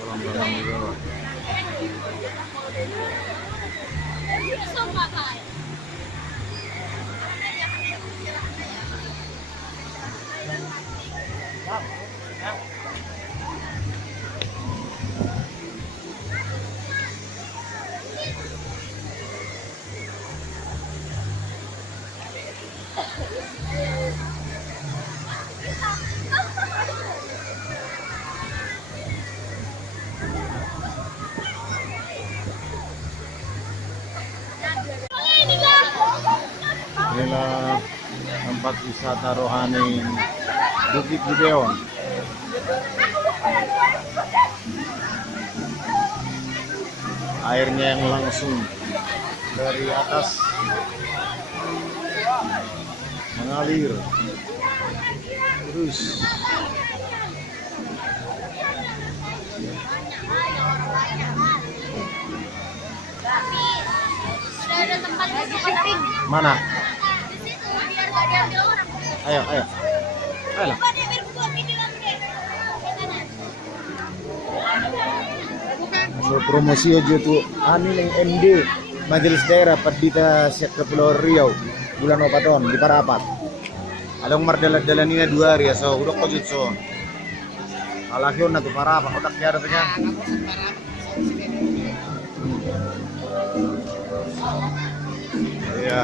Kolam renang juga, Pak. Inilah tempat wisata rohani Bukit Gideon. Airnya yang langsung dari atas mengalir terus. Mana? Ayo, ayo. Ayo. So, promosi aja tuh ani yang MD Majelis Daerah Perdita Siak Kepulauan Riau bulan Opaton di Parapat. Ada yang mardalan-dalannya 2 hari ya, so udah kojut so. Alakyon na tuh Parapat, udah kaya ada kan. Iya.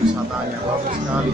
Wisatanya bagus sekali.